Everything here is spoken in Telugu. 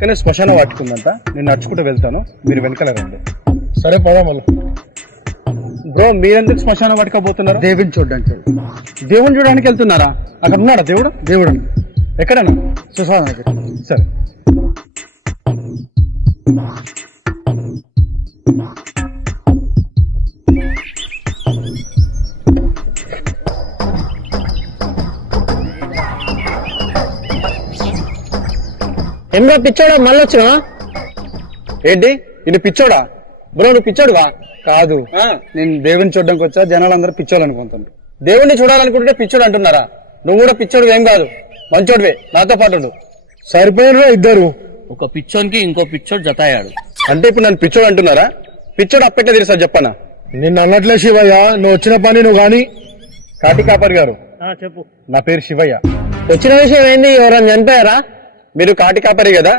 కానీ శ్మశానం వాటికుందంట. నేను నడుచుకుంటూ వెళ్తాను, మీరు వెనకాల రండి. సరే పదా మళ్ళీ. బ్రో మీరెందుకు శ్మశానం పట్టుకోబోతున్నారు? దేవుని చూడడానికి. దేవుని చూడడానికి వెళ్తున్నారా? అక్కడ ఉన్నాడా దేవుడు? దేవుడు ఎక్కడన్నా? శ్మశానం దగ్గర. సరే. ఏమరా పిచ్చోడా మళ్ళీ వచ్చినా? ఏంటి ఇది పిచ్చోడా? బ్రో నువ్వు పిచ్చోడువా? కాదు, నేను దేవుని చూడడానికి వచ్చా. జనాలు అందరూ పిచ్చోళ్ళు అనుకుంటున్నారు. దేవుణ్ణి చూడాలనుకుంటే పిచ్చోడు అంటున్నారా? నువ్వు కూడా పిచ్చోడు ఏం కాదు, మంచోడివే. నాతో పాటు ఉండు. సరిపోయినరా ఇద్దరు. ఒక పిచ్చోనికి ఇంకో పిచ్చోడు జతాయాడు. అంటే ఇప్పుడు నన్ను పిచ్చోడు అంటున్నారా? పిచ్చోడు అప్పెట్లా తీరుస్తా చెప్పనా? నిన్ను అన్నట్లే శివయ్య, నువ్వు వచ్చిన పని నువ్వు గాని. కాటి కాపరి గారు, చెప్పు. నా పేరు శివయ్య. వచ్చిన విషయం ఏంది? ఎవరైనా చనిపోయారా? మీరు కాటి కాపరి కదా,